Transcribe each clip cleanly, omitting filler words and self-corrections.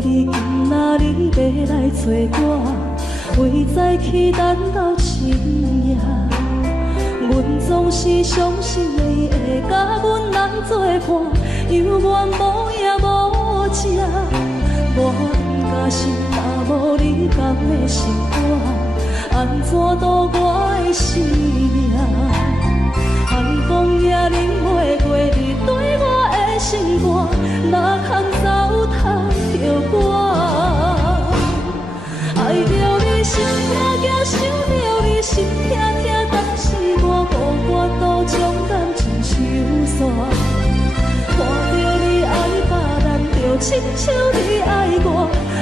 着你今仔日要来找我，为在去等到深夜。阮总是相信你会甲阮人作伴，犹原无影无迹。我不甘心，若无你甘的心肝，安怎度我的生命？寒风也冷袂过你对我的心肝，哪通糟蹋着我？爱着你心痛痛，想着你心痛痛，但是我无法度将感情收煞。看着你爱别人，就亲像你爱我，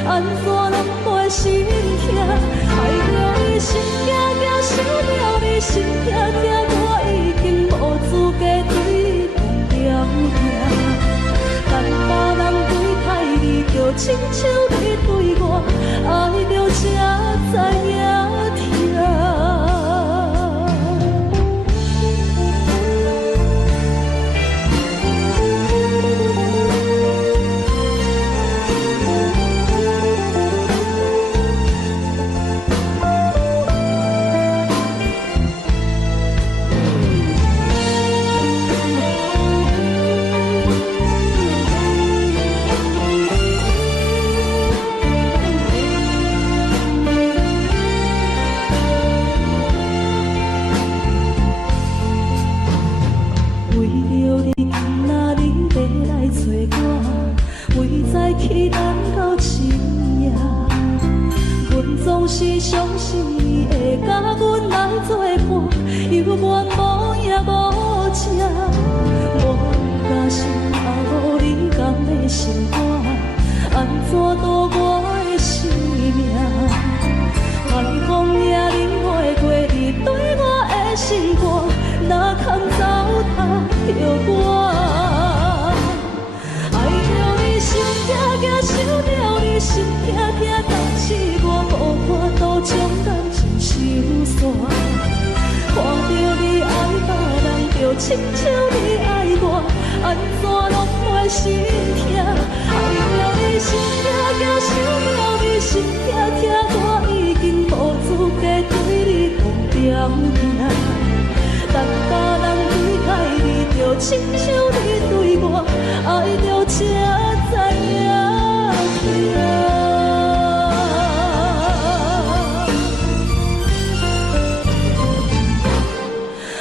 安怎拢袂心痛？爱着你心痛痛，想着你心痛痛，我已经无资格对讲条件。但别人对待你，就亲像你对我，爱着才知影痛。去等到深夜，阮总是相信你会甲阮来作伴，犹原无影无迹。我不甘心，若无你甘的心肝，安怎度我的生命？寒风也冷袂过你对我的心肝，哪通糟蹋着我？心痛痛，想着你心痛痛，但是我无法度将感情收煞。看着你爱别人，就亲像你爱我，安怎拢袂心痛？爱着你心痛痛，想着你心痛痛，我已经无资格对你讲条件。但别人对待你，就亲像你对我，爱着才知影痛。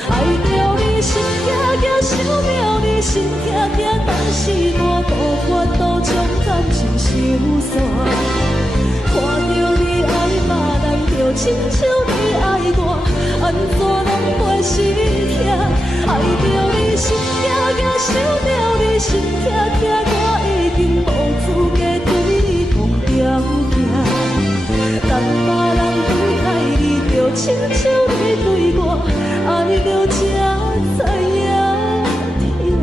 爱着你心痛痛，想着你心痛痛，但是我无法度将感情收煞。看着你爱别人，就亲像你爱我，安怎拢袂心痛？爱着你心痛痛，想着你心痛痛，我已经无资格对你讲条件。但别人对待你，就亲像你对我，爱着才知影痛。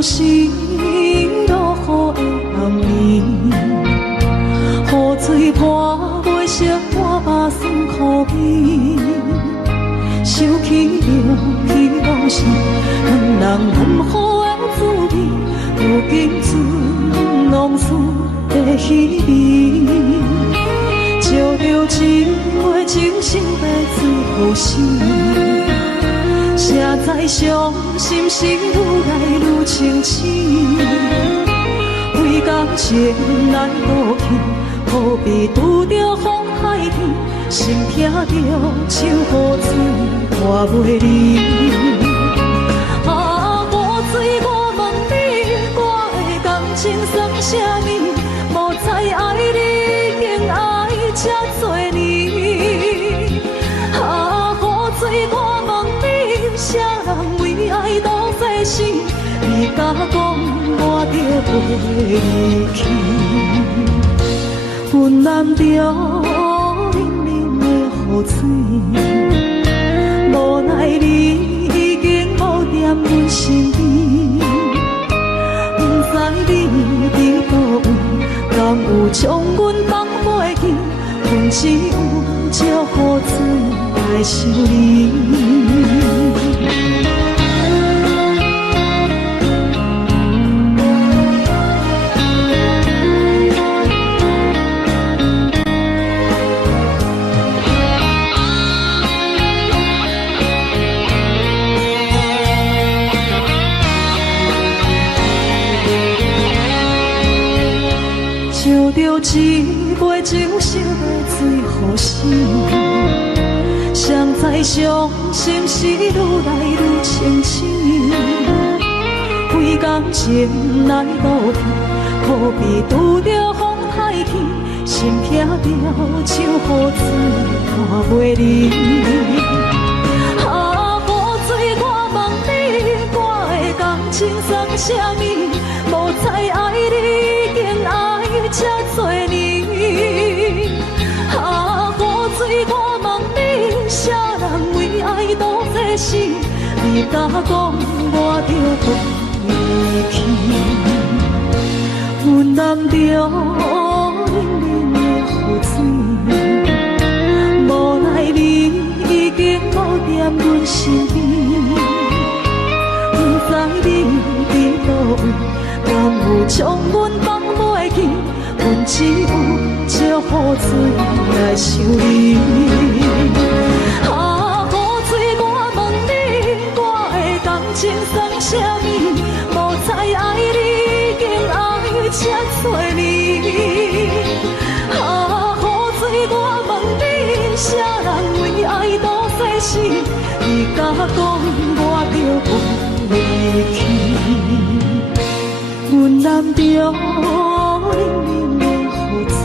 心落雨的暗暝，雨水泼袂湿我目酸苦味，想起着彼往事，两人难好的滋味，如今全拢输在稀微，照着一月情深白水好心。谁知伤心事愈来愈清醒，为感情来倒去，何必拄着风海天，心痛着像雨水拖袂离。啊，雨水，我问你，我的感情算啥物？无知爱你，竟爱这多年。啊，雨水，我问你。飞去。云南着冷冷的雨水，无奈你已经无踮阮身边，不知你伫倒位，敢有将阮放飞去？阮只有借雨水来想你。烧着一杯酒，烧来醉予醒。谁知伤心事愈来愈清醒，几工前来路边，可比拄着风太起，心痛着像雨水看袂离。啊，雨水，我问你，我的感情算啥物？无再爱你，已经爱这多年。啊，雨水，我问你，啥人为爱多这事？你甲讲，我着飞去。云南着冷冷的雨水，无奈你已经无踮阮身边，不知你伫倒位，敢有将阮放袂记？阮只有借雨水来想你。啊，雨水，我问你，我的感情算啥物？无再爱你，已经爱这多年。啊，雨水，我问你，啥人为爱多这事？你甲讲，我着飞去。云南着冷冷的雨水，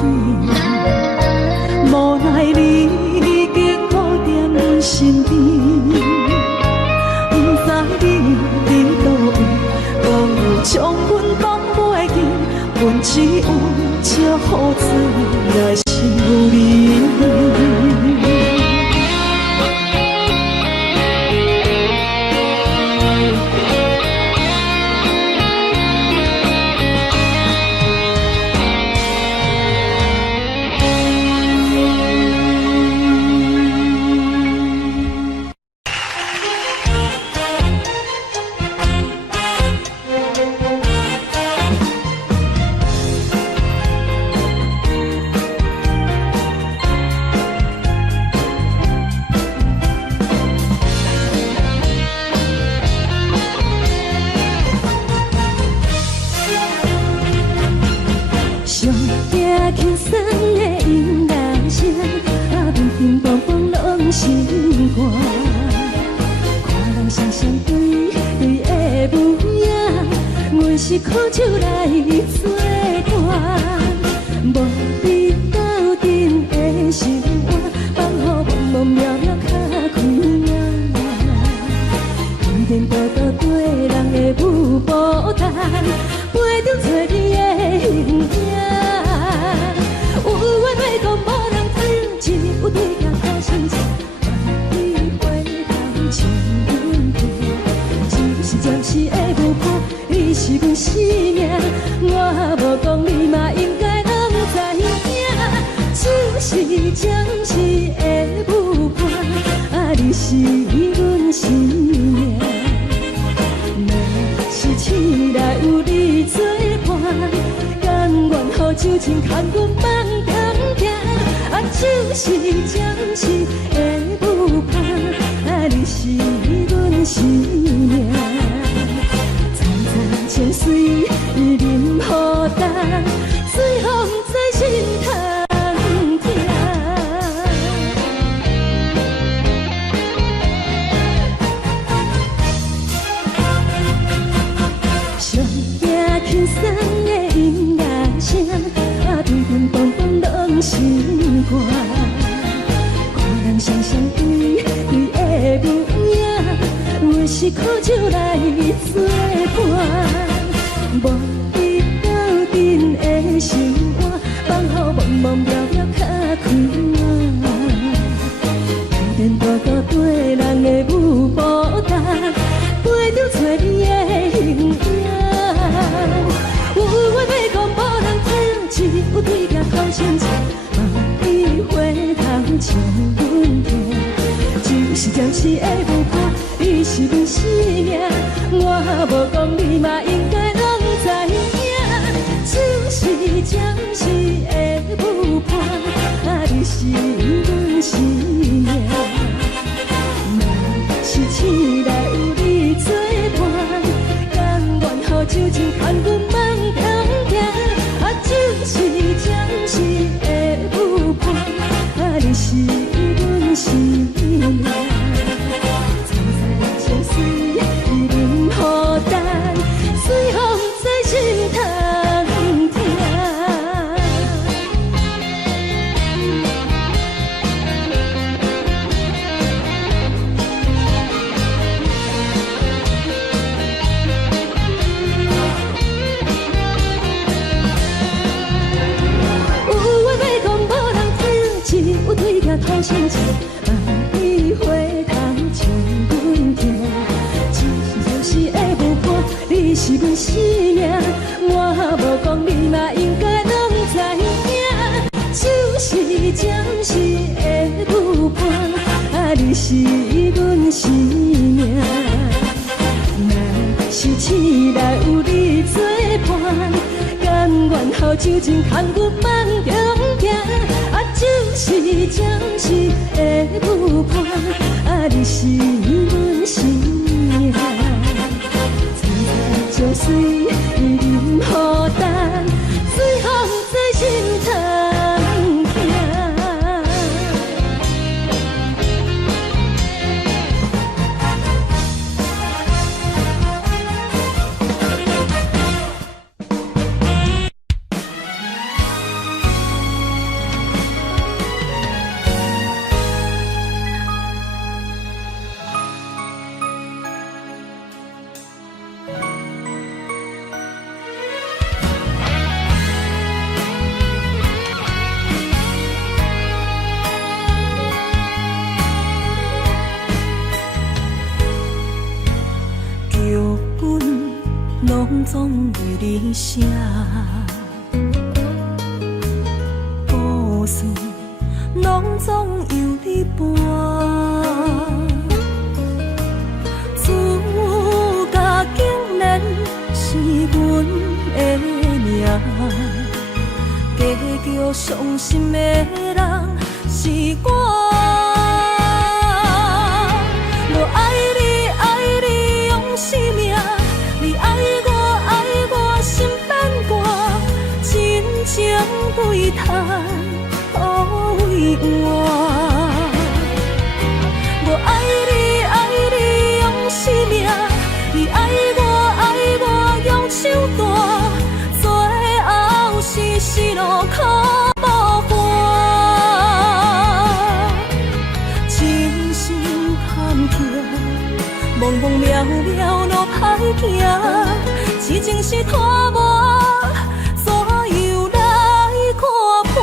无奈你已经无踮阮身边，不知你伫倒位，敢有将阮放袂记？阮只有借雨水来想你。是苦酒来作伴，无你斗阵的生活，放予茫茫渺渺较快乐。颠颠倒倒对人的舞步单，陪着找你的形影。有话要讲无人知，只有对镜靠心情，万里回头将阮陪，就是暂时的舞伴。你是阮生命，我无讲你嘛应该拢知影。就是暂时的舞伴，啊，你是阮生命。若是醒来有你作伴，甘愿予酒精牵阮放长行。啊，就是暂时的舞伴，啊，你是阮生命。情水任雨淡，随风在心通听。上惊轻松的音乐声，啊，乒乒乓乓拢心肝。看人双双对对的舞影，我是苦酒来作伴。无你像阮行，就是暂时的无伴，你是阮生命。我无讲你嘛应该拢知影，就是暂时的无伴，你是阮生命。若是醒来有你作伴，甘愿予酒精牵阮梦中行。就是暂时的有伴，你是阮生命。再再相随，伊任孤单，随风在心通听。有对镜偷心情，万里花香像阮行。只是的无伴，你是阮生命。我无讲你嘛应该拢知影，就是暂时的有伴，你是阮生命。若是醒来有你作伴，甘愿予酒精牵阮梦中行。就是暂时的有伴，你是阮生命。再再相随，伊任孤单，随风在心通行。总为你写，故事拢总由你伴。主角竟然是阮的名，结局伤心的人是我。我爱你，爱你用生命，你爱我。心变卦，真情对谈，可为我。我爱你，爱你用生命，你爱我用手段，最后是死路可无伴。真心坎坷，茫茫渺渺路歹行。痴情是拖磨，怎又来看破？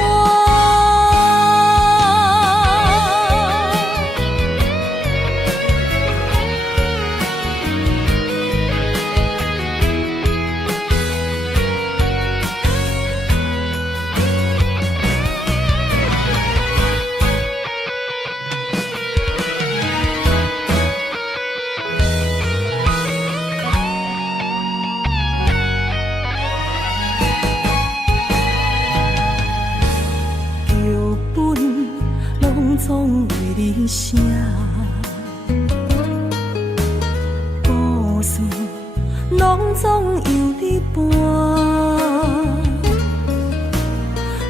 总为你写，故事拢总由你伴。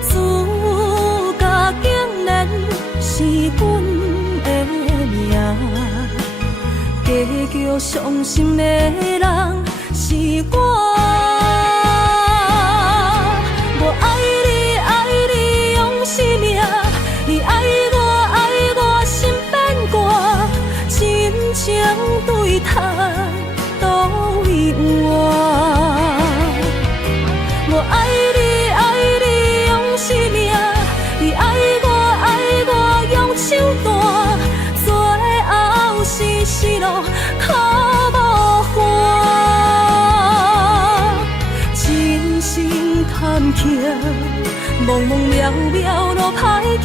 主角竟然是阮的名，结局伤心的人是我。我爱你，爱你用生命，你爱我。真情对谈，都为我。我爱你，爱你用生命，你爱我用手段，最后是死路可无伴。真心坎坷，茫茫渺渺路歹行。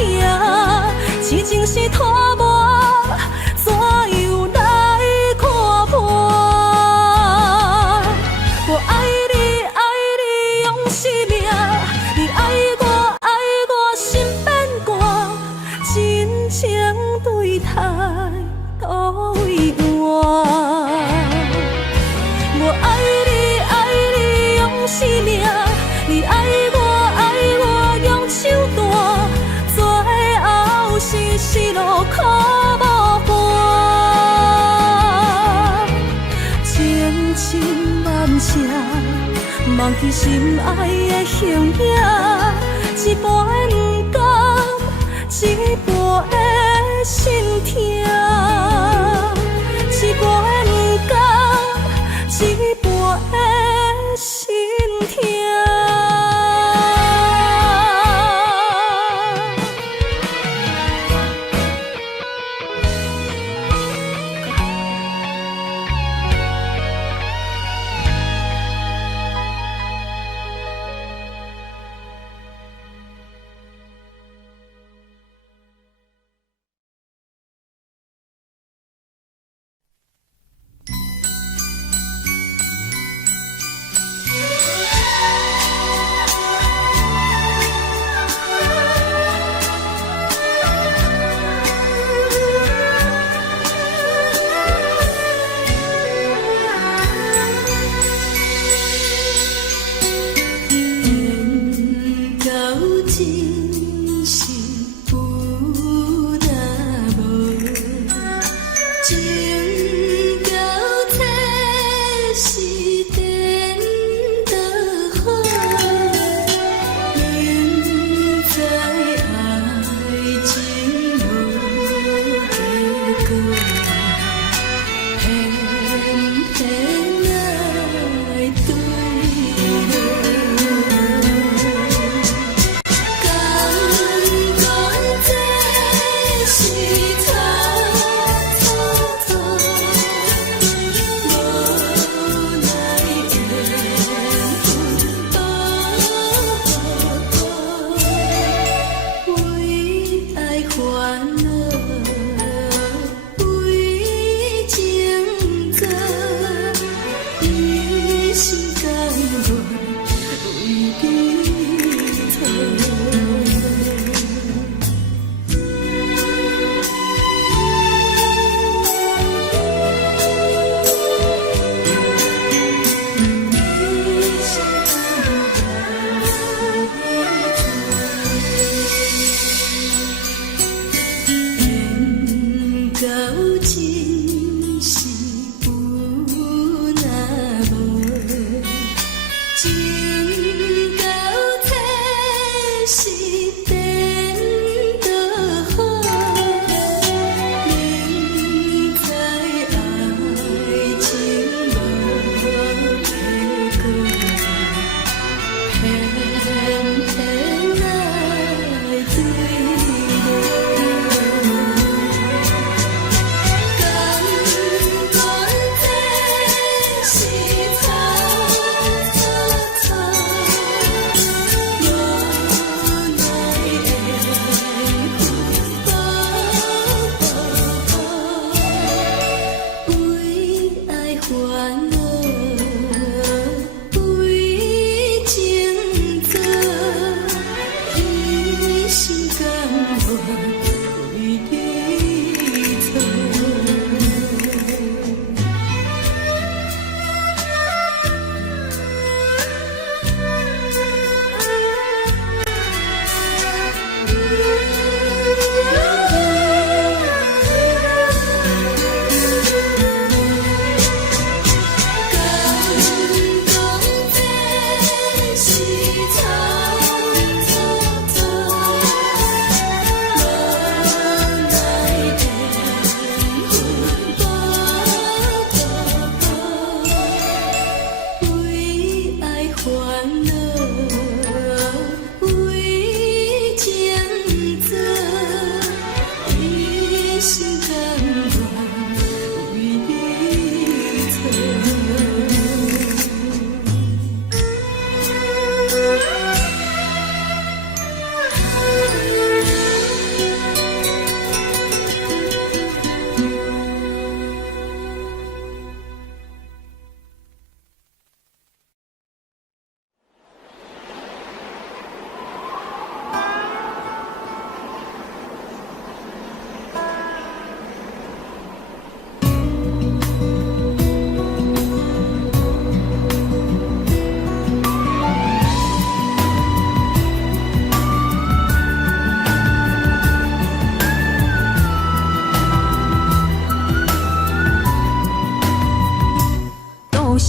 海多委婉。我爱你，爱你用生命，你爱我用手段，最后是失落苦无伴。千千万声，忘记心爱的形影，一半的不甘，一半的心痛，一半的不甘，一半的心痛。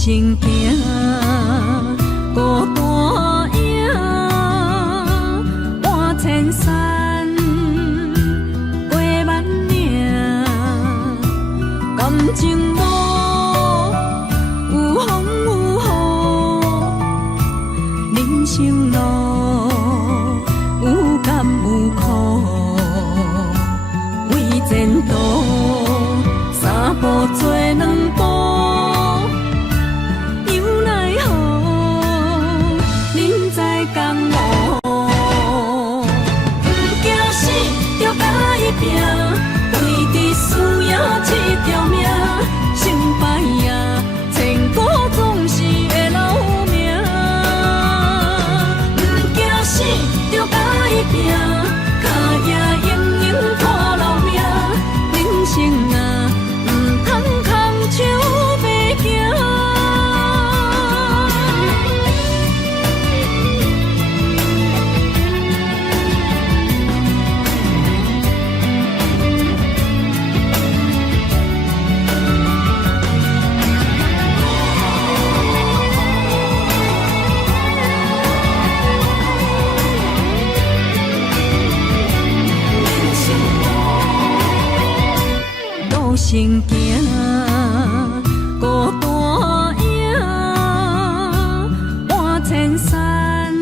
行行，孤单影，半千山，过万岭，感情路有风有雨，人生路有甘有苦，为前途三步做两步。行行，孤单影，半千山，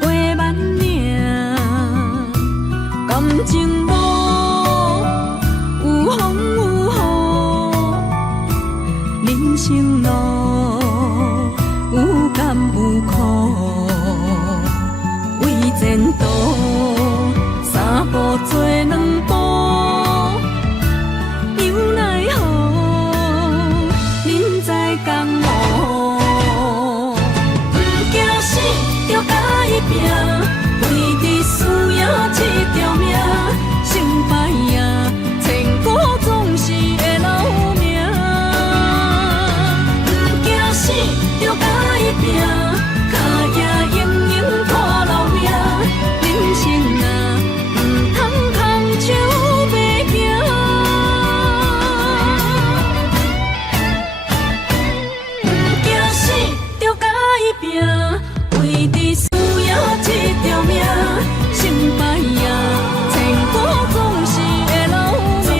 过万岭，感情路有风有雨，人生路有甘有苦，为前途三步做两步。为你需要这条命，成败赢，千古总是会留名。不惊死，就甲伊拼，脚也永永拖老命。人生啊，唔通空手白行。不惊死，就甲伊拼，为你。这条命，成败赢，千古总是会留名。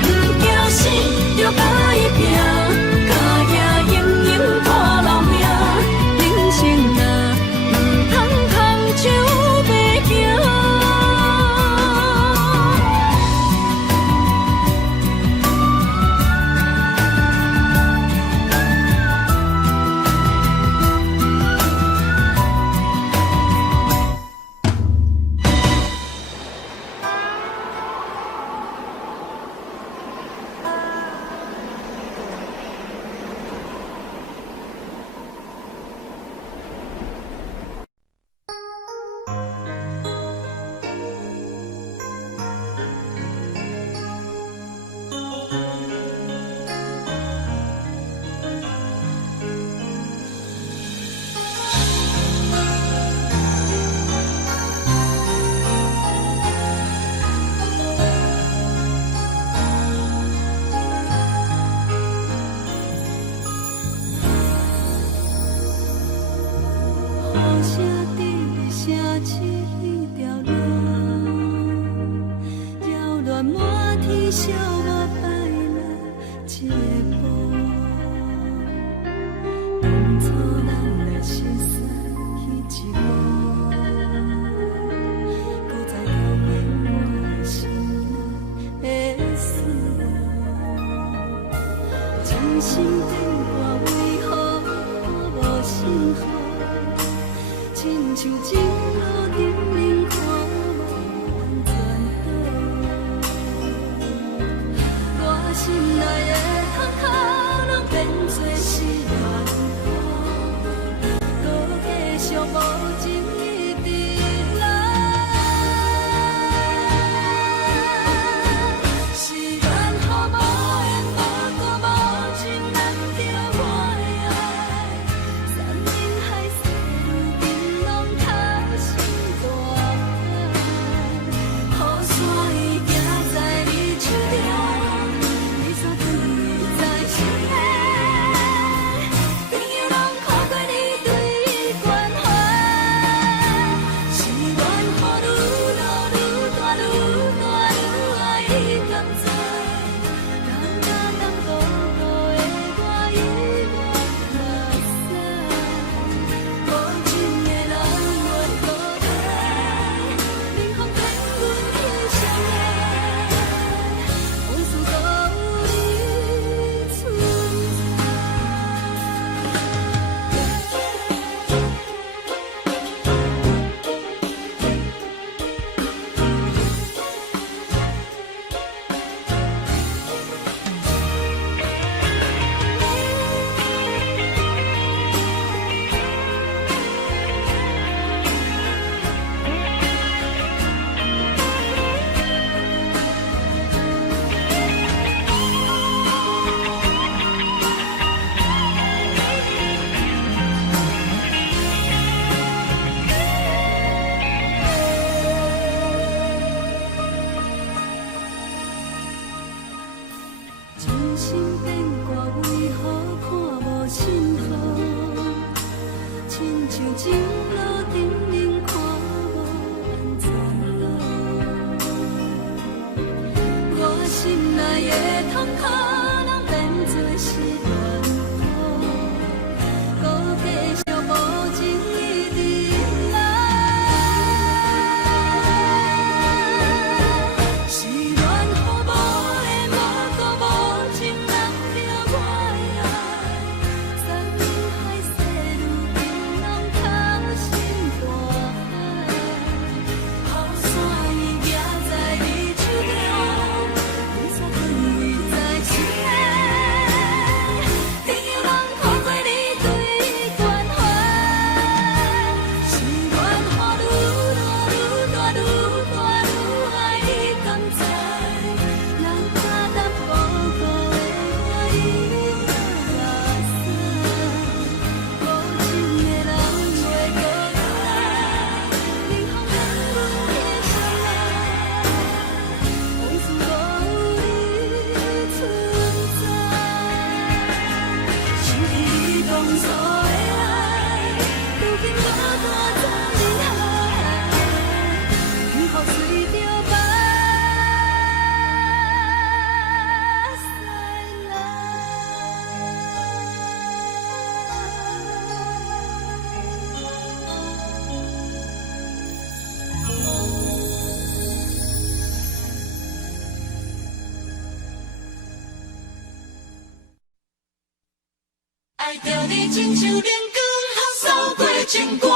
不惊死，就甲伊拼，脚也永永拖老命。人生啊，唔通空手白行。心变卦为何看无信号？亲像前路顶人看无安怎好？我心内的痛可能变作是乱雨，搁继续无情一直来。是乱雨无的无故无情人着我的爱，山明海誓如冰冷透心大海，雨伞已夹在你手中，雨伞分位在心内，朋友人看过你对关怀，是乱雨愈大愈大愈大愈爱你甘知，人假淡薄薄的我已落伞，无情的人袂搁来，冷风冷阮的伤害，往事无你存在，想起你当初的爱，如今孤单在人海，雨雨随着目屎爱着你亲像连光雨扫过情关，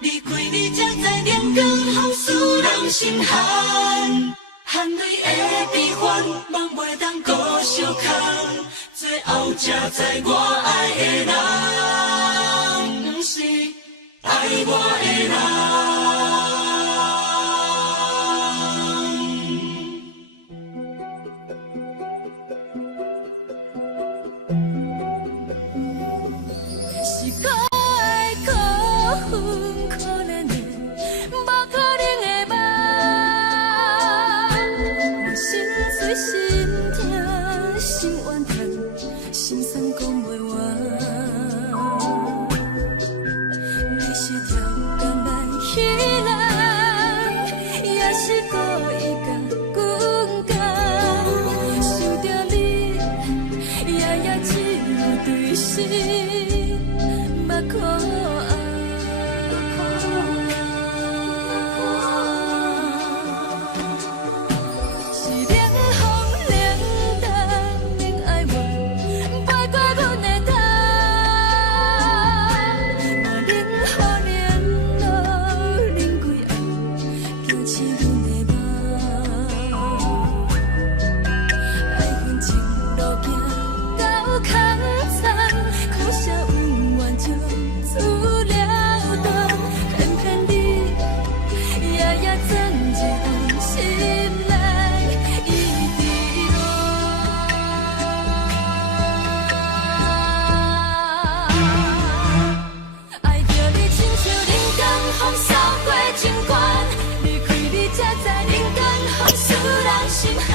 离开你才知连光雨使人心寒。含泪的悲欢，望袂当搁相牵，最后才知我爱的人，不是爱我的人。是可爱可恨可怜的，无可能的梦。我心碎心痛心怨叹，心酸讲袂完。你是条工来彼人，也是故意甲阮讲，想着你夜夜只有对视。目看爱，是冷风冷淡冷爱我，飞过阮的头，无冷雨冷落冷归爱，惊刺阮的梦，爱恨情路行到空残，苦涩温婉就出了洞，偏偏你夜夜藏一份心内一滴落。爱着你亲像冷光风扫过情关，离开你才知冷光风使人心寒。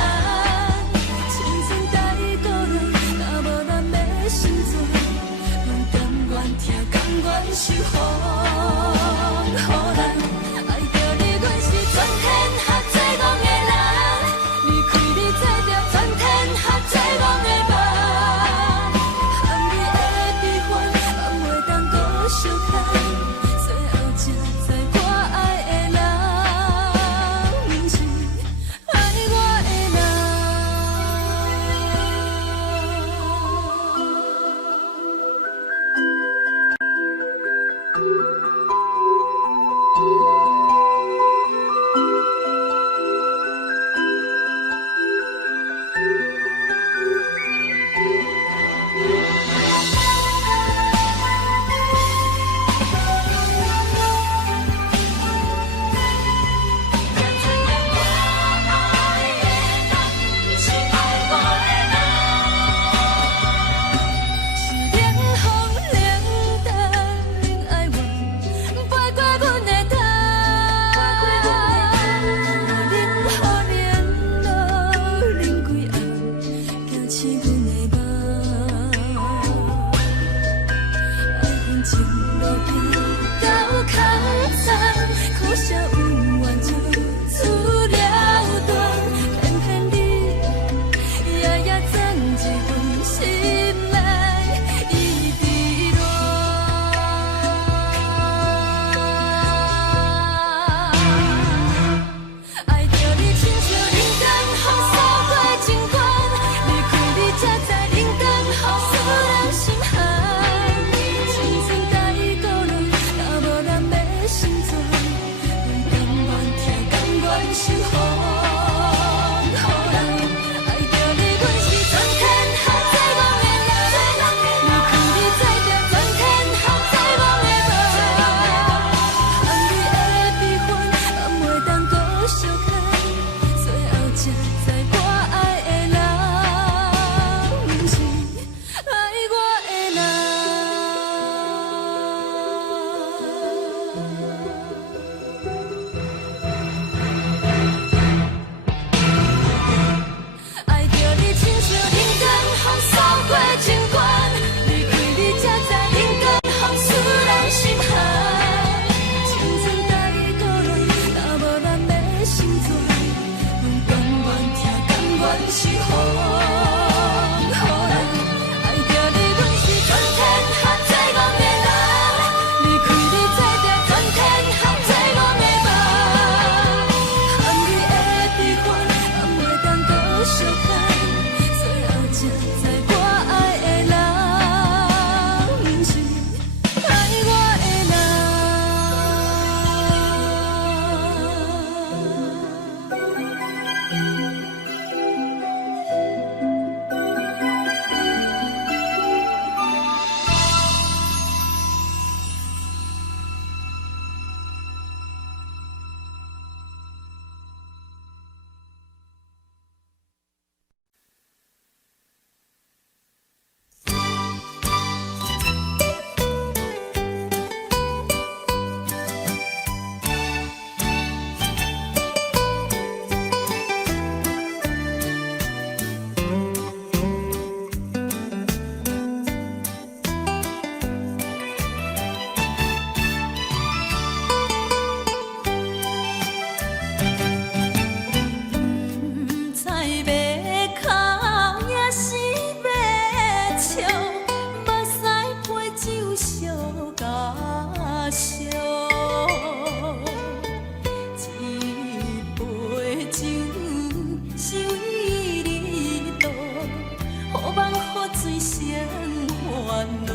青春待过了，若无咱的心酸，阮甘愿听，甘愿受予咱。爱着你，阮是全天下最戆的人，离开你才着全天下最戆的梦。含你的悲欢，望袂当搁相牵，最后才知我爱的人，不是爱我的人。守护。好人爱着你，阮是全天下最戆的人。离开你才着全天下最戆的梦。含你的悲欢，也袂当搁相牵。最后才知我爱的人，不是爱我的人。爱着你，亲像人间风扫过情关，离开你才知人间风使人心寒。青春带过来，若无咱的心酸，甘愿听，甘愿是风。好人爱着你，阮是全天下最戆的人。离开你才知全天下最戆的梦。含你的悲欢，也袂当搁相牵。最后才知我爱的人，不是爱我的不知要哭也是要笑，目屎陪酒烧甲烧。一杯酒收伊里肚，好梦好醉成烦恼。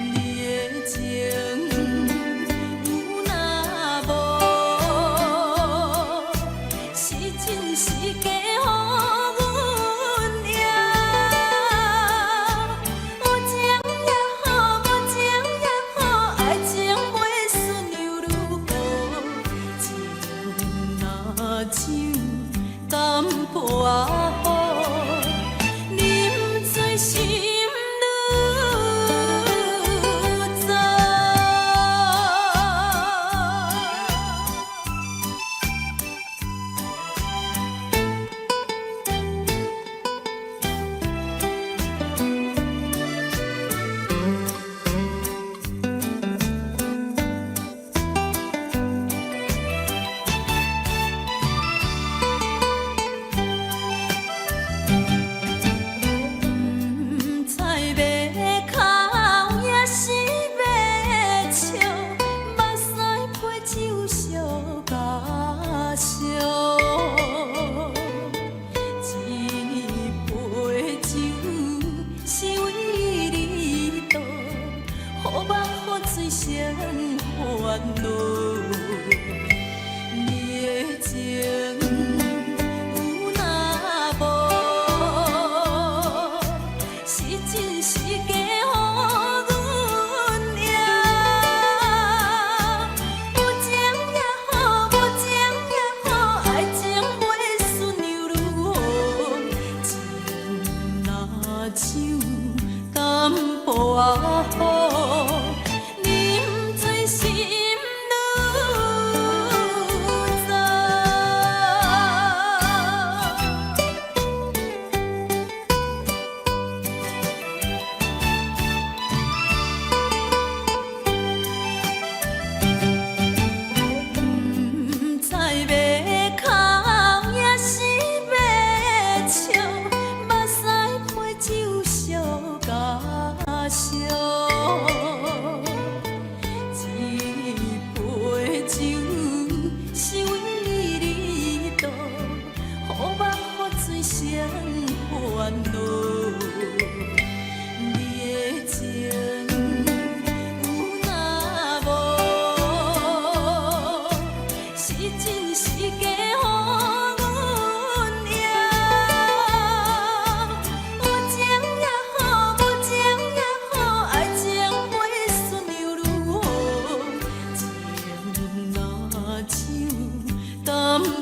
你的情有若无？是真是假，予阮赢。有情也好，无情也好，爱情袂顺又如何？情若酒敢破雨，啉醉心愈糟。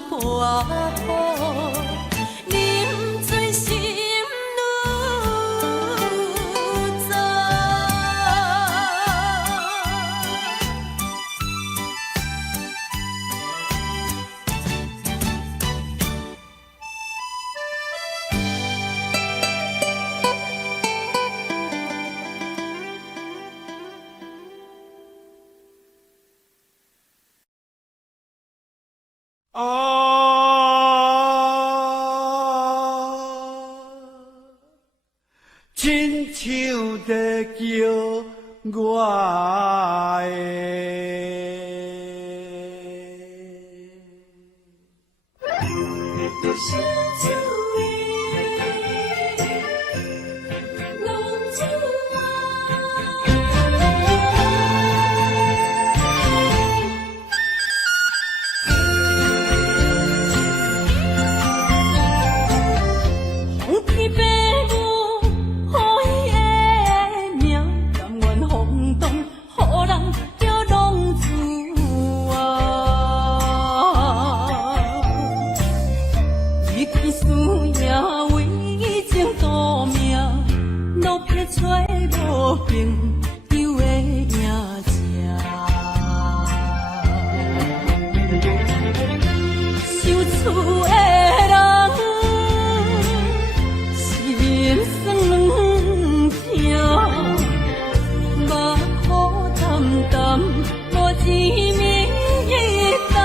破雨，啉醉心愈早。亲像在叫我的。小酒味，浓酒啊。红天白雾，予伊的命，甘愿放荡，予人叫浪子啊。一片输赢为情赌命，路撇找无朋友的赢者。受厝的人心酸软痛，目苦淡淡无一面一担。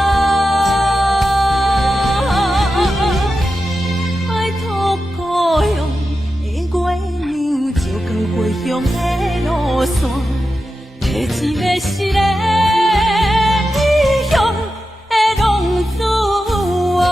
爱托故乡的月娘，照光回乡的路线，提一个失个异乡的浪子啊。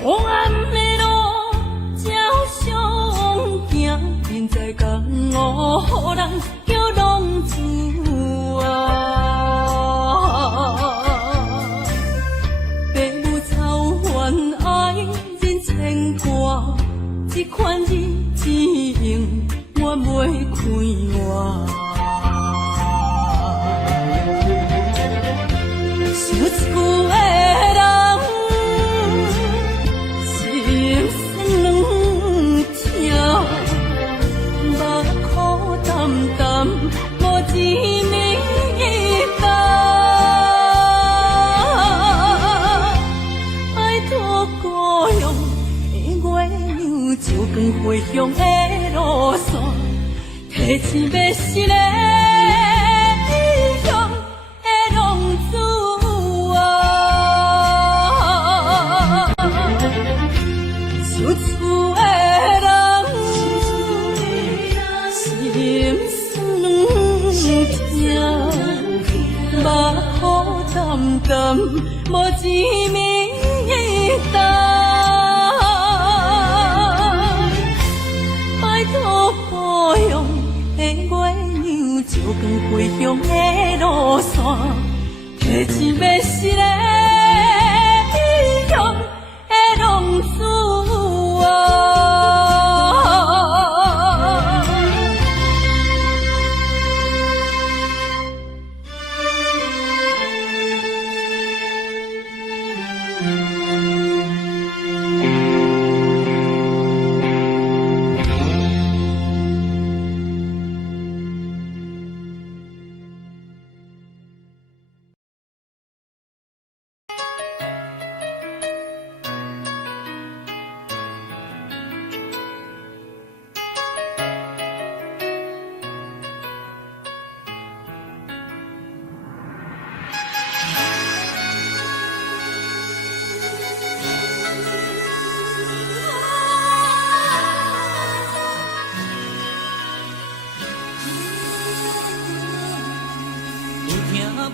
黑暗的路，照常行，人在江湖，予人叫浪子啊。父母操烦爱人牵挂，这款日子用我袂开我。受厝的人心酸软痛，目苦淡淡无一面一担。爱托故乡的月娘，照光回乡的路线，提钱要失个异乡的浪子啊。受厝的人心酸软痛，目苦淡淡无一面一担。拜托故乡的月娘，照光回乡的路线，提钱要失个异乡的浪子啊。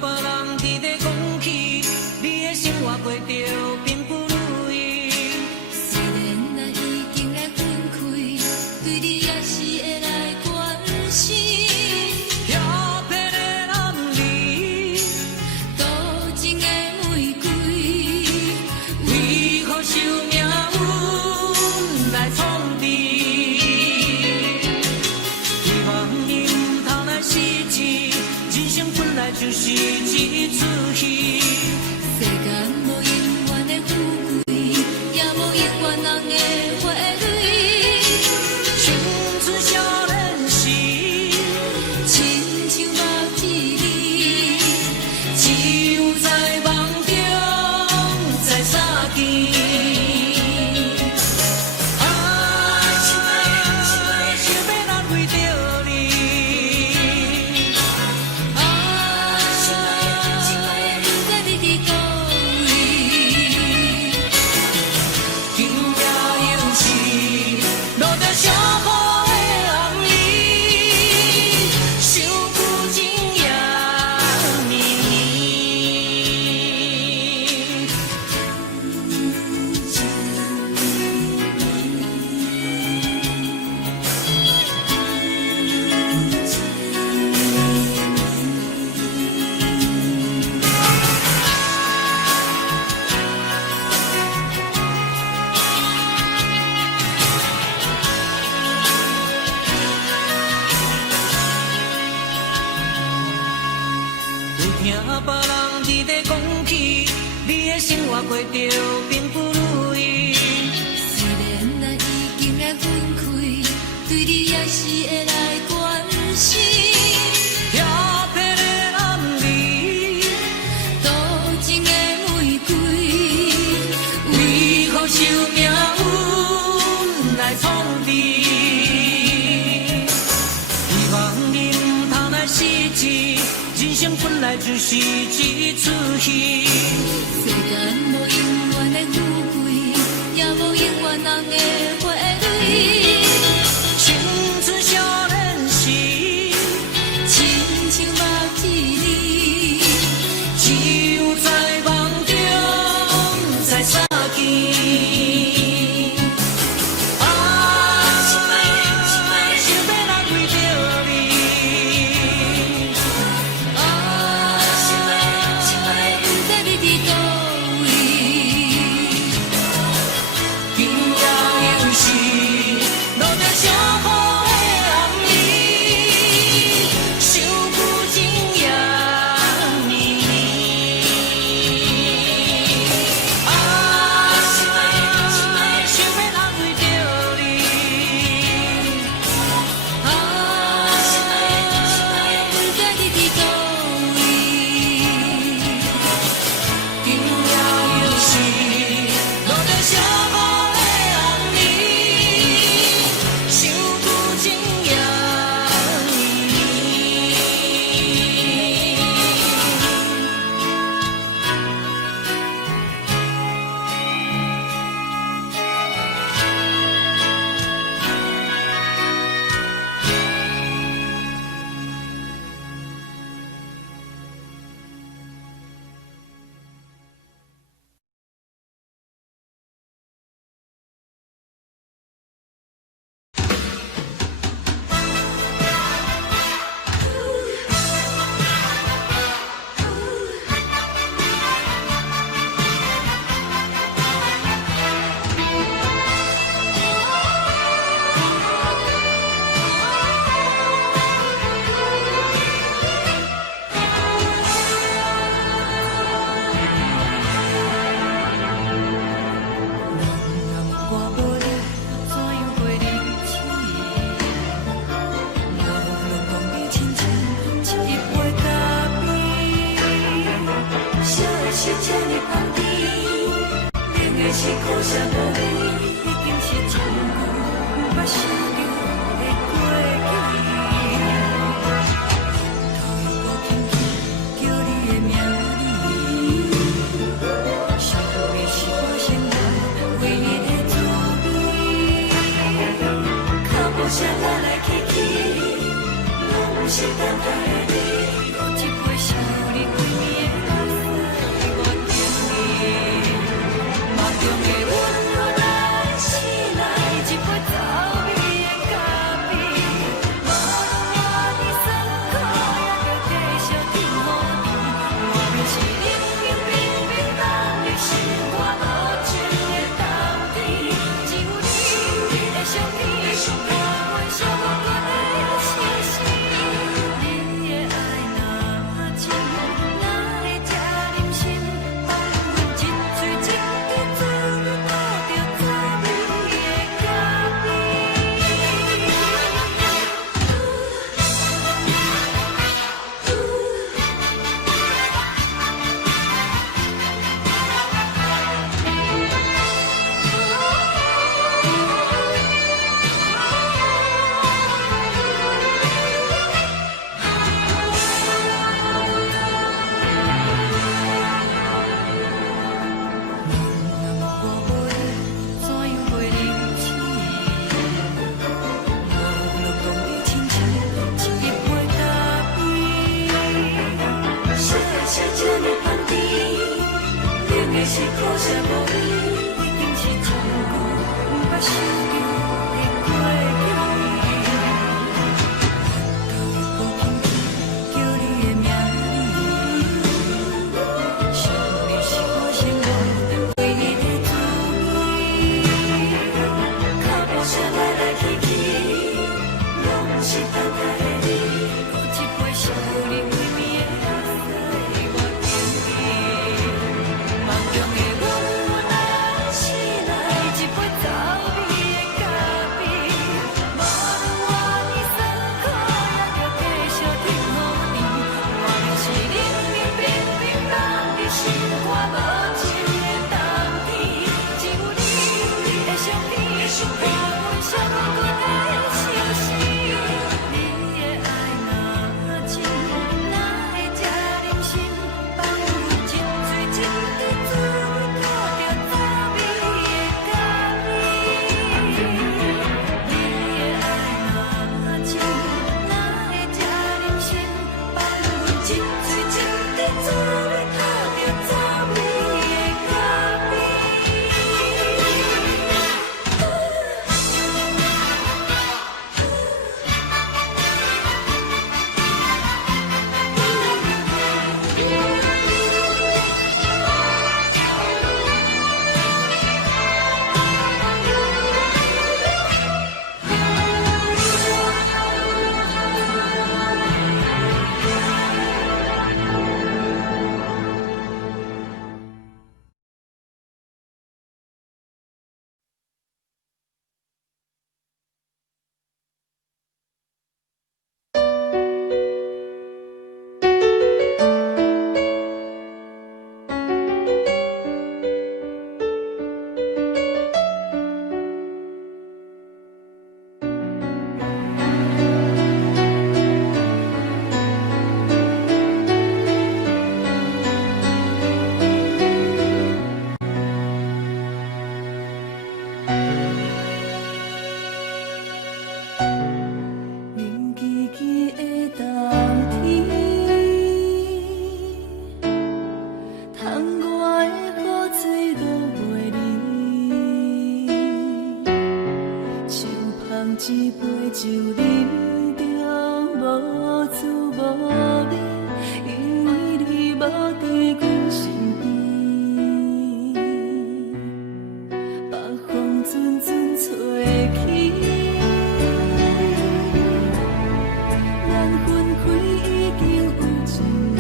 别人伫咧讲起，你的生活过着并不如意。虽然咱已经来分开，对你也是会来关心。遐就是一出戏。世间无永远的富贵，也无永远人的花蕊。青春少年时，亲像目一字，只有在梦中才相见。听别人伫咧讲起，你的生活过着并不如意。虽然咱已经来分开，对你也是会来关心。漂泊的男儿，多情的玫瑰，为何受命运来创治？希望你唔通来失志。人生本来就是一出戏，世间无永远的富贵，也无永远人的花蕊。青春少年时，亲像目一字，只有在梦中才相见。你的爱。的是苦涩无味，已经是残酷，不捌受着的过去。到无轻轻叫你的名字，想你是我生活唯一的滋味。脚步声来来去去，拢是等待的你，有一杯烧你归暝的水，我敬你。梦中的阮若醒来，一杯走味的咖啡，无论我呢酸苦，也着继续甜予你。我就是冷冷冰冰放伫心肝无情的冬天，只有你有你的相片，伴阮烧落骨的相思。你的爱若真，哪会这忍心放阮一醉一滴滋味，吐着走味的咖啡？你的爱若真，哪会这忍心放阮一醉一滴滋味，吐着走味的咖啡？冷凄凄的冬天，窗外的雨水落袂离，像捧一杯酒饮着无滋无味，因为你无伫阮身边，北风阵阵吹起。咱分开已经有一年，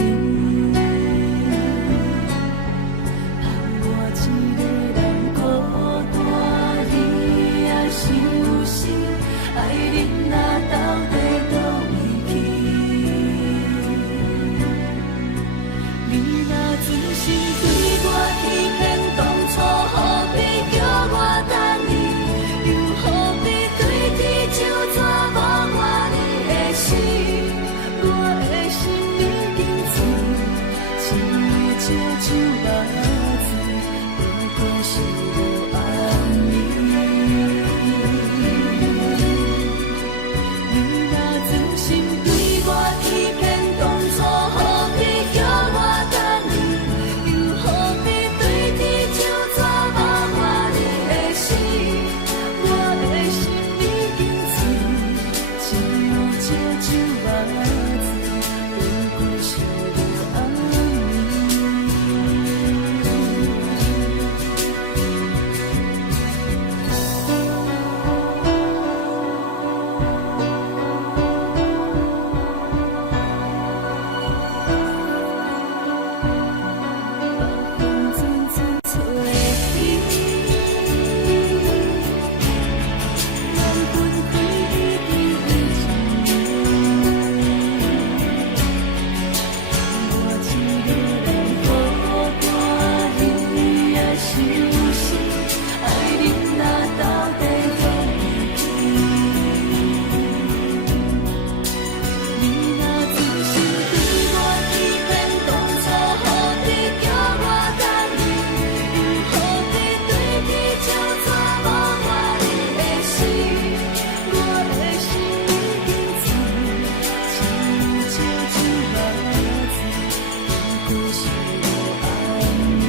盼我一个人孤单，你也伤心，爱你若到底倒位去？你若真心对我欺骗，当初何必叫我等你？又何必对天就怎无我你的心？我的心已经醉，只为借酒目醉，不过是无安眠。你若真心对我欺骗，当初何必叫我等你？又何必对天就怎无我你的心？我的心已经醉，只有借酒目醉，不过是无安风阵阵吹起，咱分开已经有一年，我一个人孤单，你也伤心，爱你若到底倒位去？你若真心对我欺骗，当初何必叫我等你？又何必对天就怎无我你的心？我的心已经醉，只有借酒目醉，不过是无安眠。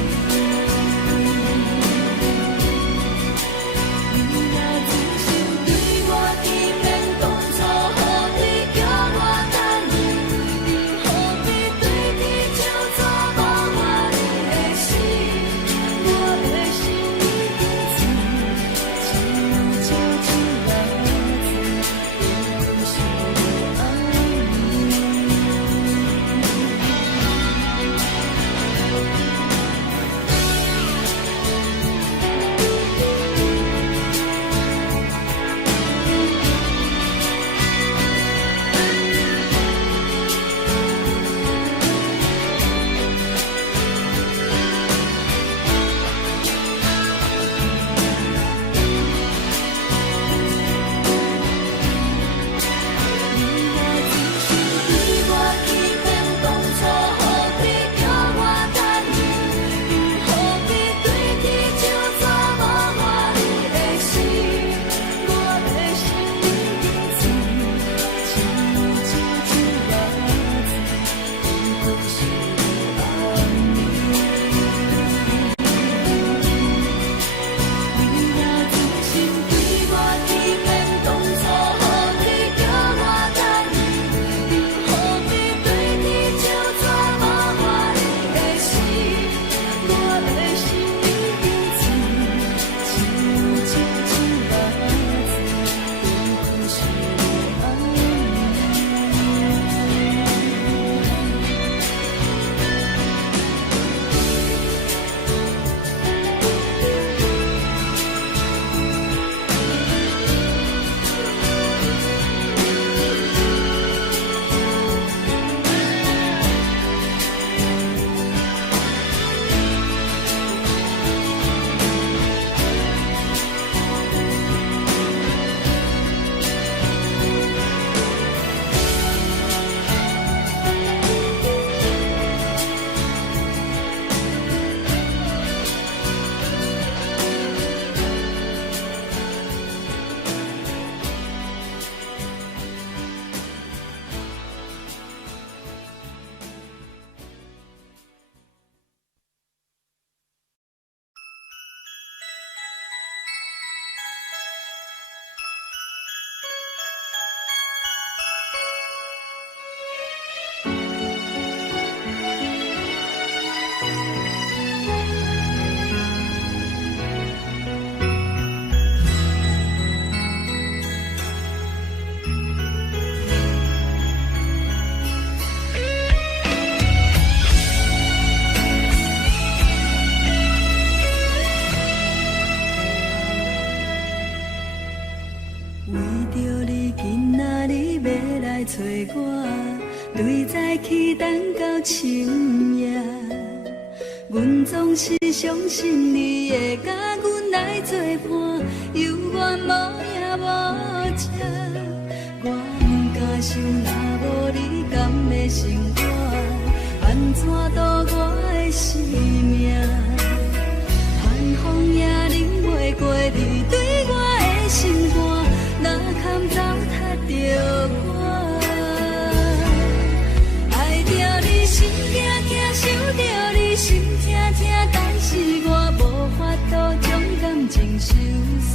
对早起等到深夜，阮总是相信你会甲阮来作伴，犹原无影无迹。我不敢想，若无你甘的生活，安怎度我的生命？寒风也忍袂过你对我的心肝，哪堪糟蹋着我？爱着你心惊惊，想着你心痛痛，但是我无法度将感情收煞。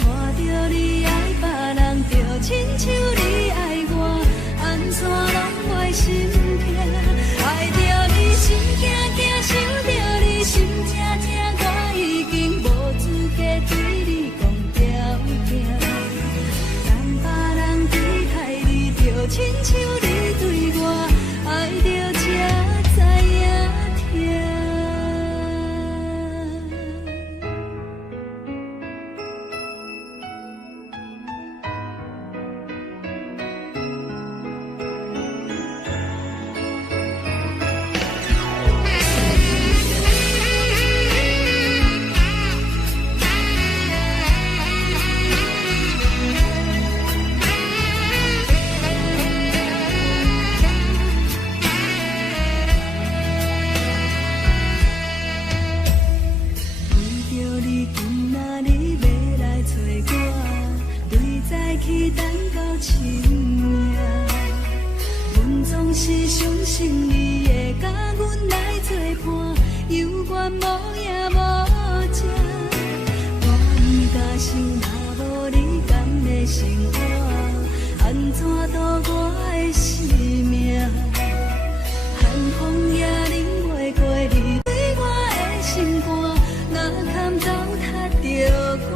看着你爱别人，就亲像你爱我，安怎拢袂心痛？爱着你心惊惊，想着你心痛痛，我已经无资格对你讲条件。等别人离开你，就亲像你对我爱着才知影痛。去等到深夜，阮总是相信你会甲阮来作伴，犹原无影无迹。我不敢想，若无你甘的生活，安怎度我的生命？寒风也忍袂过你对我的心肝，哪堪糟蹋着我？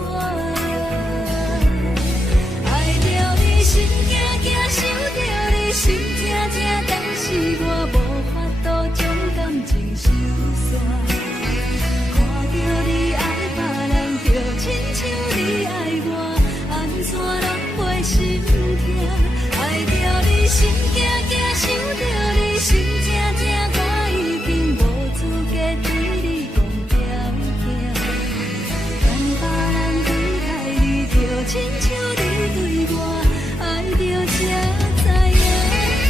心惊惊，想着你心痛痛，但是我无法度将感情收煞。看着你爱别人，就亲像你爱我，安怎拢袂心痛？爱着你心惊惊，想着你心痛痛，我已经无资格对你讲条件。等别人离开你，就亲像你对我。爱着才知影痛。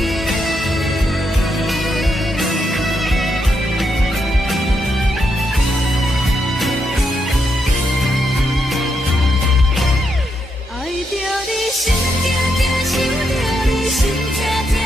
爱着你心惊惊，想着你心痛痛。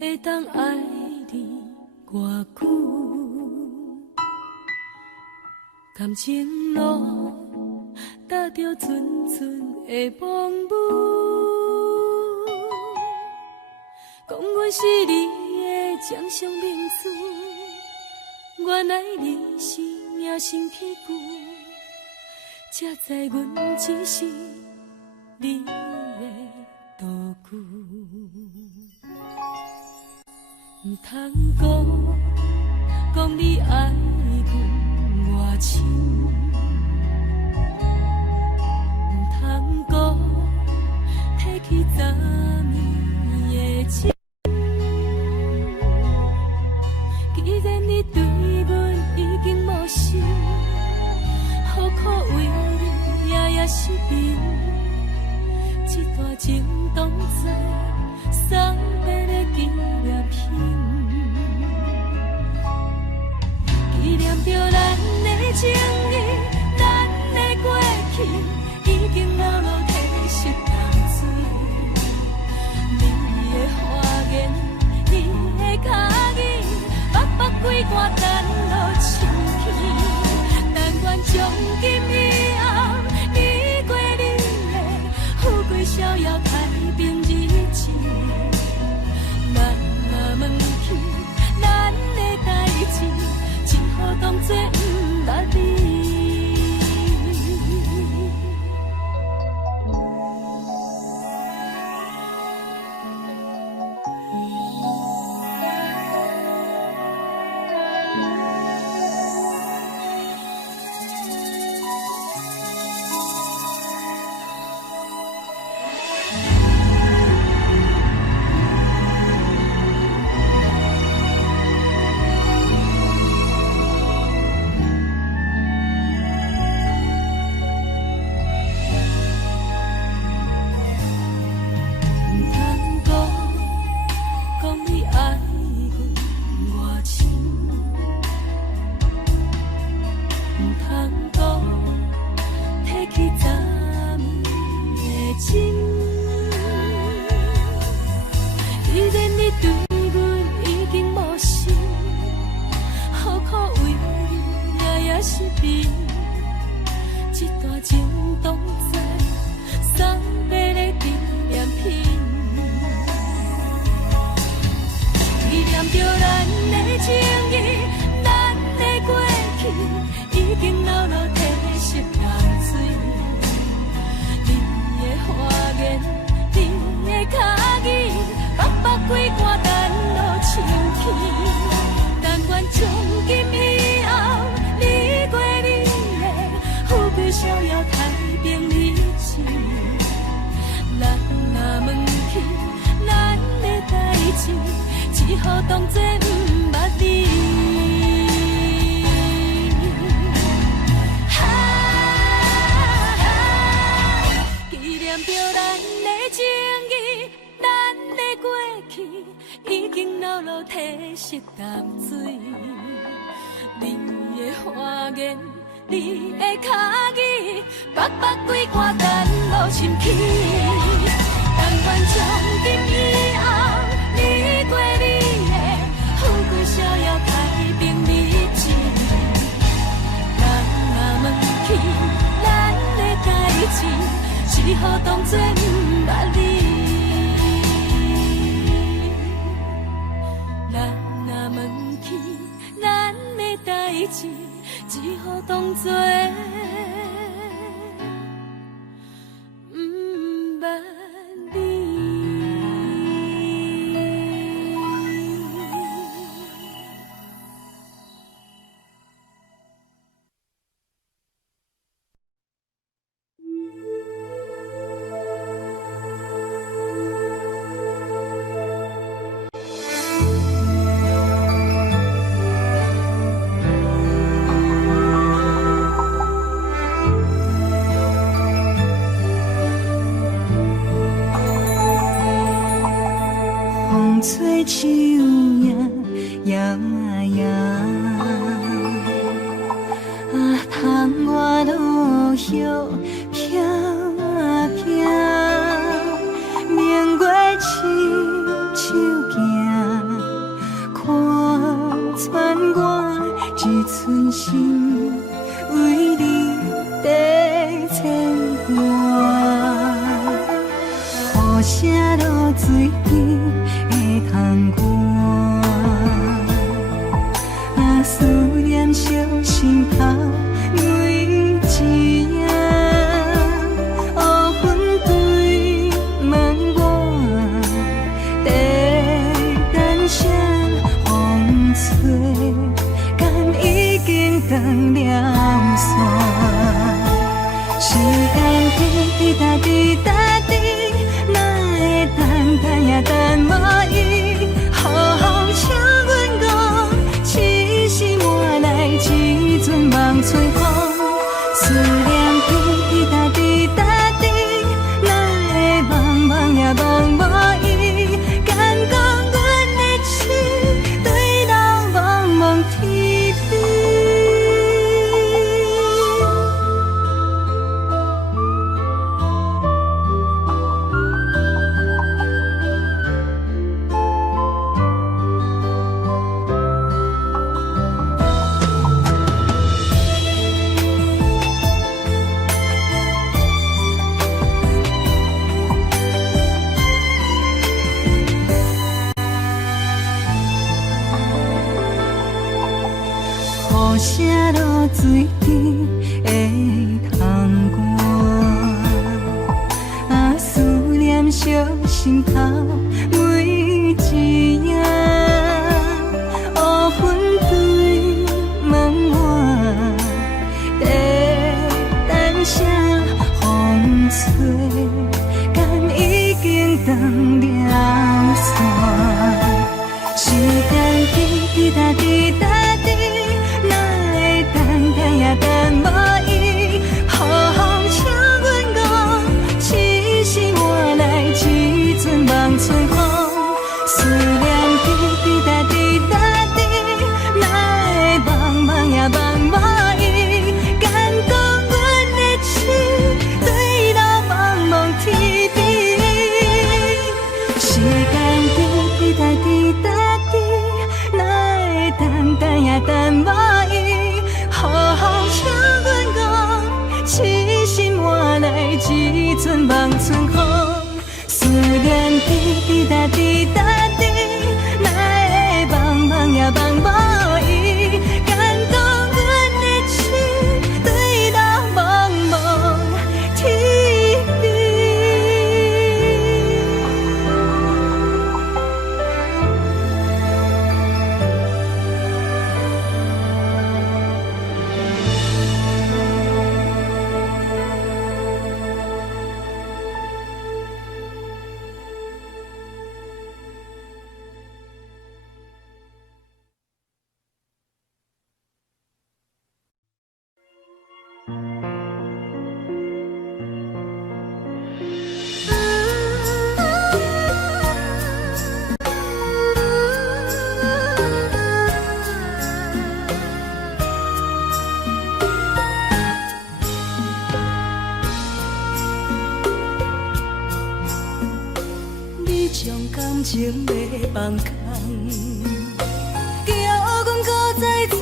会当爱你偌久？感情路踏着纯纯的梦雾，讲阮是你的掌上明珠，原来你是命生皮旧，才知阮只是你的道具。唔通讲你爱阮偌深，唔通讲提起昨暝的情。既然你对阮已经无心，何苦为你夜夜失眠？这段情当作送别的纪念品，纪念着咱的情谊，咱的过去已经流露褪色淡水。你的花言，你的脚语，默默几段等落深去。但愿从今以后，你过你的富贵逍遥太平日子。咱若问起咱的代志，只好当作不捌你。只好当作不捌你。纪念着咱的情谊，咱的过去已经流露褪色淡水。你的花言，你的脚语，默默几段等落深去。但愿从今以后，你过你的富贵逍遥太平日子。咱若问起咱的代志，只好当作不捌你。咱若问起咱的代志，只好当作不捌你。吹树叶摇啊摇，窗外落叶飘啊飘，明月亲手行。一寸心为你在牵挂，雨声落水边会通过，啊思念烧心头每一夜，乌云对问我，在等啥风吹，敢已经断了线。时间滴答滴答滴，哪会等也等无伊？好好请阮讲，痴心换来一阵梦吹风。思念滴答滴答滴，哪会茫茫也茫无伊？敢讲阮的痴，对人茫茫天边。雨声落水边会通过，啊思念烧心头每一夜，乌云对问我，在等啥风吹，敢已经断了线。时间滴答滴答滴，哪会等也等无伊？好好请阮讲，痴心换来一阵梦吹风。思念滴答滴答滴，哪会茫茫也茫无伊？敢讲阮的痴，对人茫茫天边。时间滴答滴答滴，哪会等也等无伊？好好请阮讲，痴心换来一阵梦春风。思念滴答滴答滴，哪会茫茫也茫无伊？敢讲阮的痴，对人茫茫天边。你将感情要放空，叫阮搁再找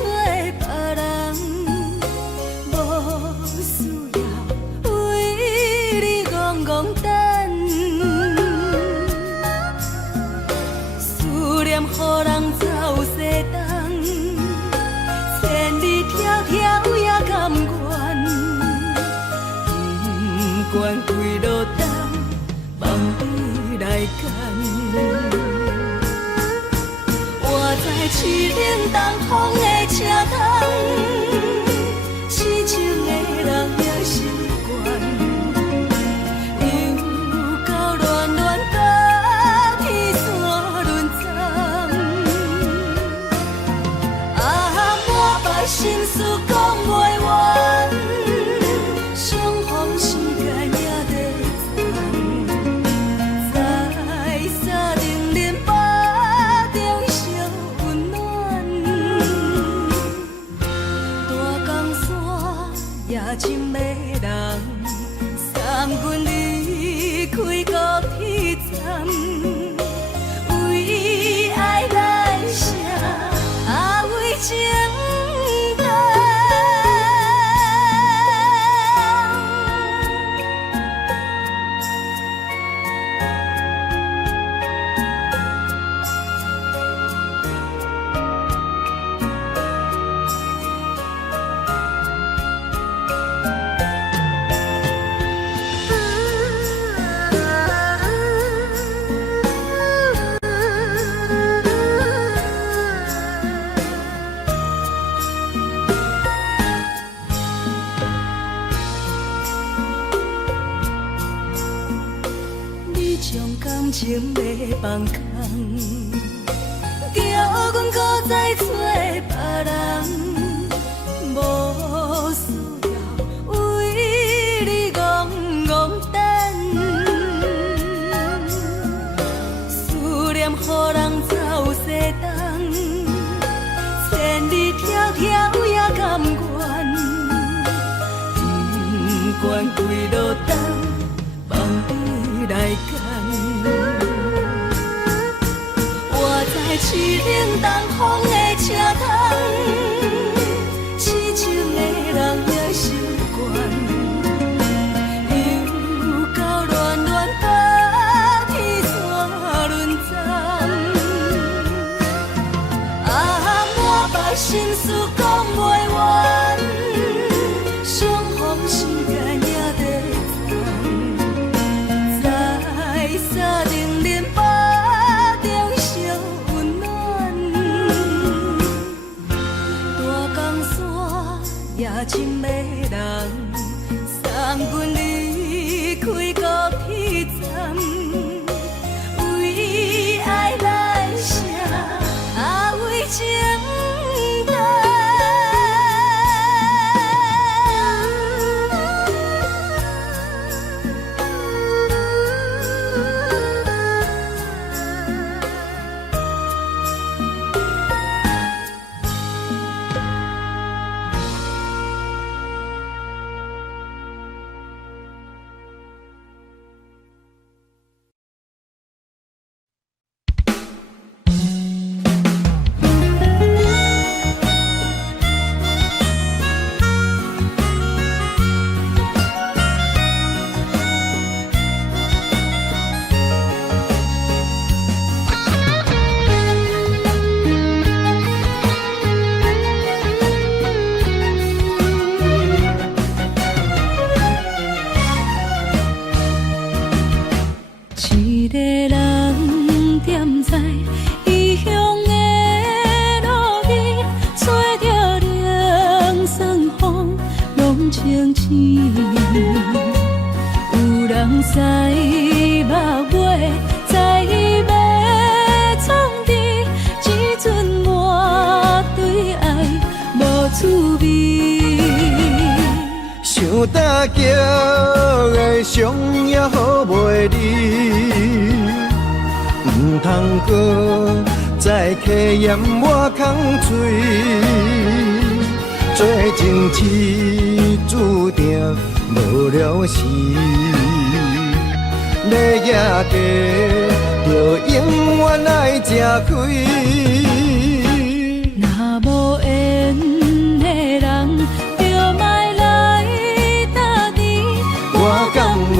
别人，无需要为你戆戆等。思念予人走西东，千里迢迢也甘愿，不管几路灯，望你来牵。我在凄冷东风的车窗，痴情的人也习惯，又到乱乱甲天线轮转。啊，满腹心事讲袂完，相逢时间也在藏，在沙丁林巴中烧温暖。是冷东风的车窗，痴情的人也心寒，又到乱乱把天线轮转，满腹心事讲袂完，相逢时间也在站，在沙定林巴中烧温暖，大江山也深的人，送阮离开高铁站，为爱来写，为情淡。一个人踮在异乡的路边，吹着凉爽风，拢清醒。有人使目尾，在要创治，只准我对爱无滋味。想大桥的伤也好袂离，唔通搁再客嫌我空嘴，做情痴注定无了时，要野家就永远爱吃亏。若无缘的人，就莫来打你。我甘愿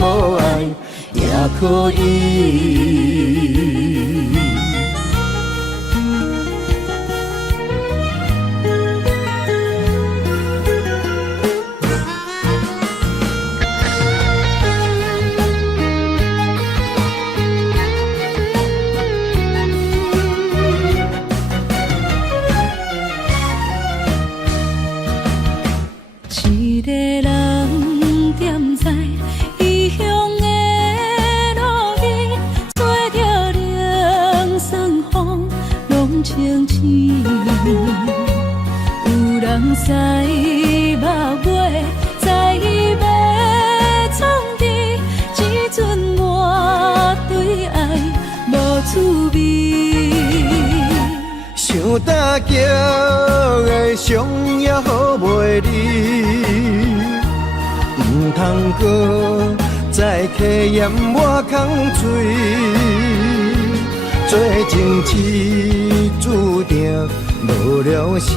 无爱也可以。一个人踮在异乡的路边，吹着凉爽风，拢清醒。有人使目尾，在要创治，只准我对爱无滋味。想大桥的伤也好袂离，唔通搁再客嫌我空嘴，做情痴注定无了时，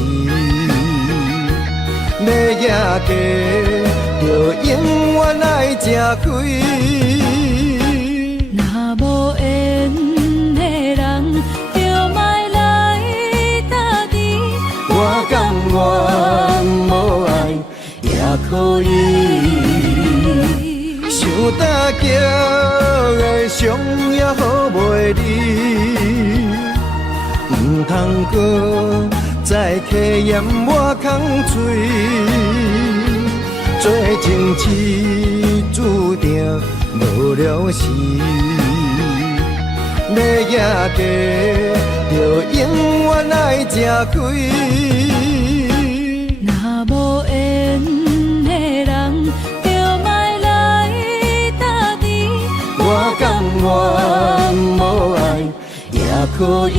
要野家就永远爱吃亏。若无缘的人，就莫来打你。我甘愿无爱也可以。想大桥的伤也好袂离，唔通搁再客嫌我空嘴，做情痴注定无了时，要野家就永远爱吃亏。若无缘的人，就莫来打你。我甘愿无爱也可以。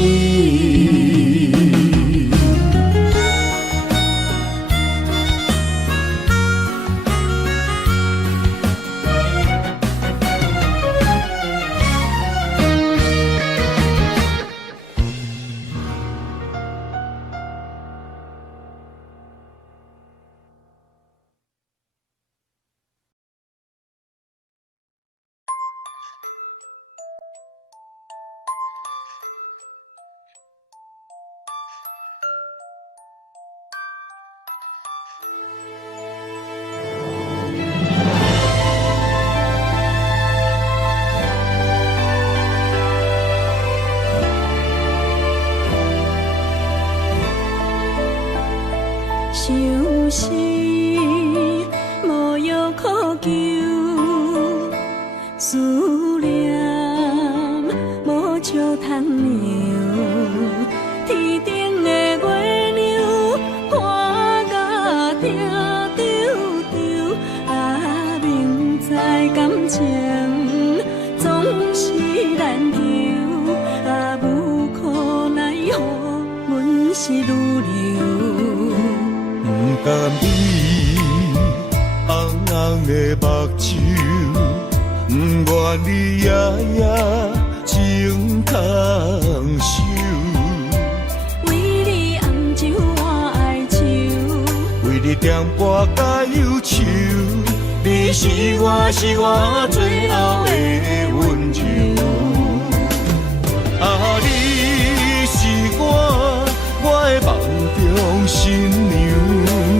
相思无药可救，思念无石通留。天顶的月亮看甲定丢丢，啊，明知感情总是难求，啊，无可奈何，阮是愈留。不甘你红红的目睭，不愿你夜夜情空守。为你红酒换哀愁，为你点歌甲忧愁，你是我最后的温柔。啊，你是我的梦中新娘。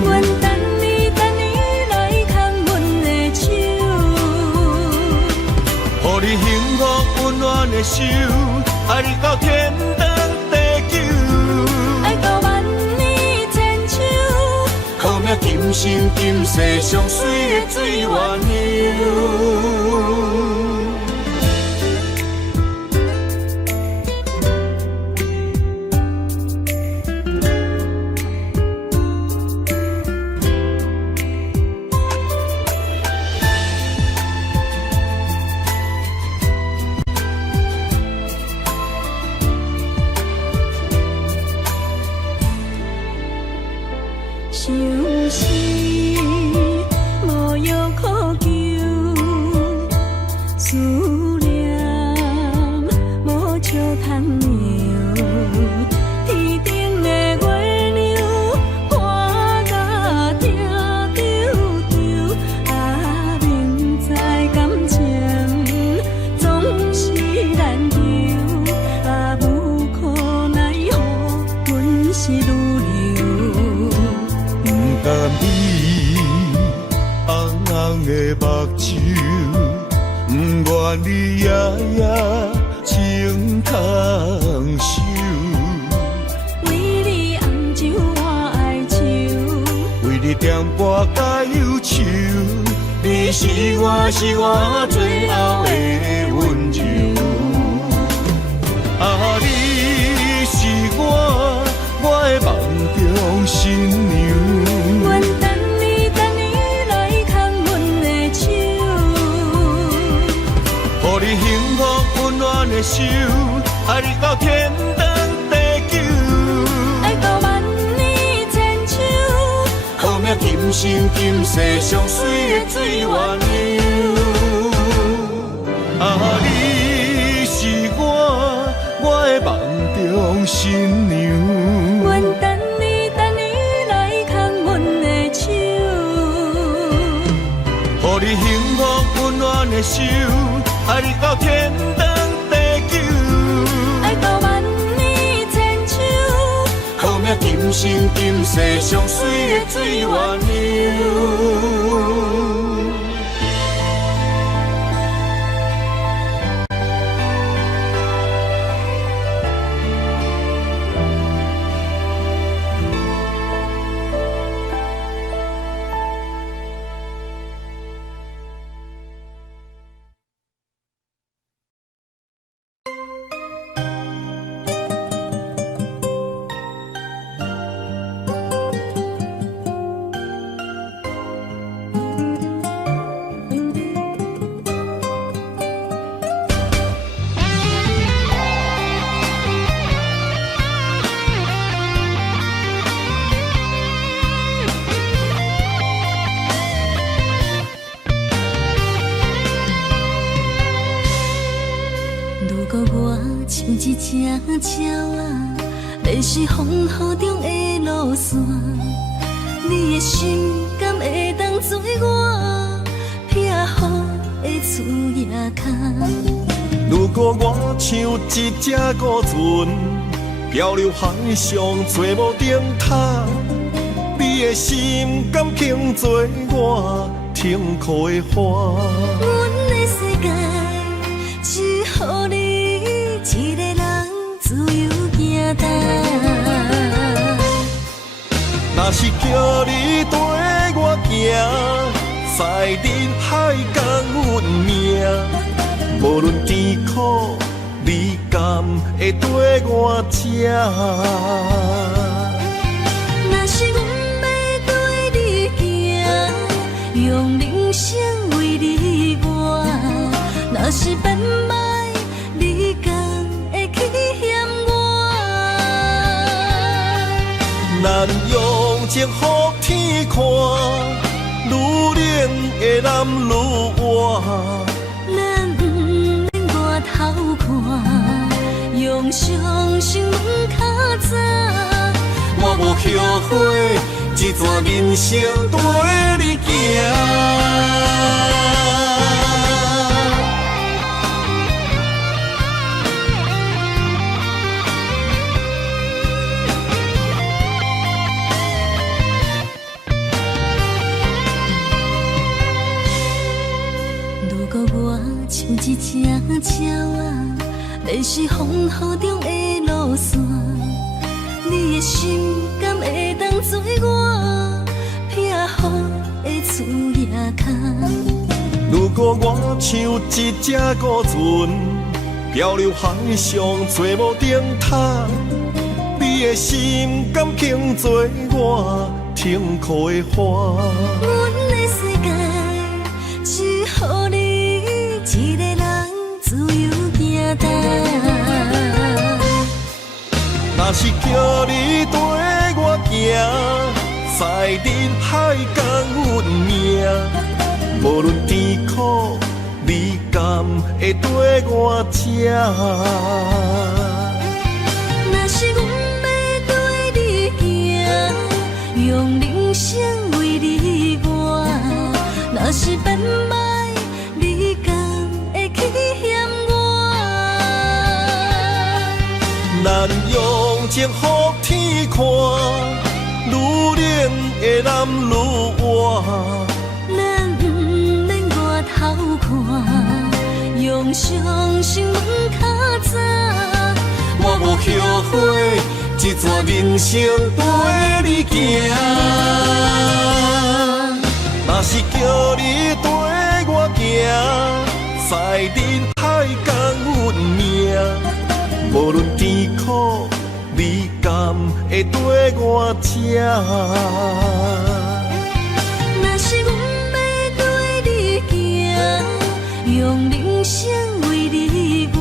阮等你来牵阮的手，予你幸福温暖的手，爱你到天长地久，爱到万年千秋。好命今生今世上水的水缘由。相思无药可救，思念无石通留。天顶的月亮看甲定丢丢，啊，明知感情总是难求，啊，无可奈何，阮是愈留。不甘你红红的目睭，不愿你夜夜情空守。为你红酒换哀愁，为你点歌甲忧愁，你是我最后的温柔。啊，你是我的梦中新娘。阮等你来牵阮的手，予你幸福温暖的手，爱你到天长地久，爱到万年千秋。好命今生今世上水的水缘由。啊，你是我的梦中新娘。阮等你来牵阮的手，予你幸福温暖的手，爱你到天长地久，爱到万年千秋。好命今生今世上水的水缘由。像一只鸟啊，迷失风雨中的路线。你的心敢会当做我撇予的厝夜空？如果我像一只孤船，漂流海上找无顶塔，你的心敢肯做我停靠的花？阮的世界只予你一个人自由行动。若若是叫你跟我行，在人海共阮命，无论甜苦，你甘会跟我吃？若是阮要对你行，用人生为你活，若是变歹，你敢会去嫌我？咱用情予天看，愈冷的男愈活。咱不免外头看，用伤心问较早。我无后悔，一段人生跟你行。如果我像一只鸟仔，迷失风雨中的路线，你的心敢会当做我避雨的厝夜空？如果我像一只孤船，漂流海上找无顶塔，你的心敢肯做我痛苦的花？阮的世界只予你一个人自由行动。若是叫你跟我行，在人海共阮命，无论甜苦，你甘会跟我吃？若是阮要对你行，用人生为你活，若是变歹，你敢会去嫌我？咱用情予天看，愈冷的男愈活。咱不免外头看，用伤心问较早。我无后悔，一段人生跟你行。若是叫你跟我行，在人海共阮命，无论甜苦，你甘会跟我吃？若是阮要对你行，用人生为你活，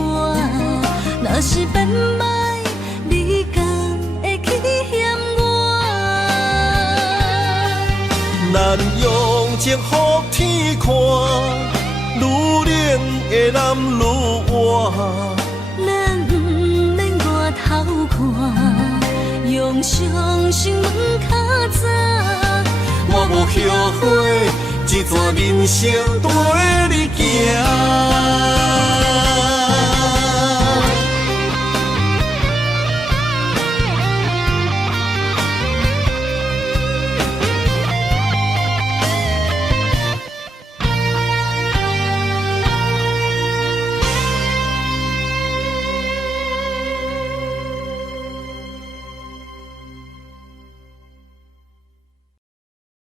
若是变歹，你敢会去嫌我？咱用情予天看，愈冷的男愈活。咱不免外头看，用伤心问较早。我无后悔，一段人生跟你行。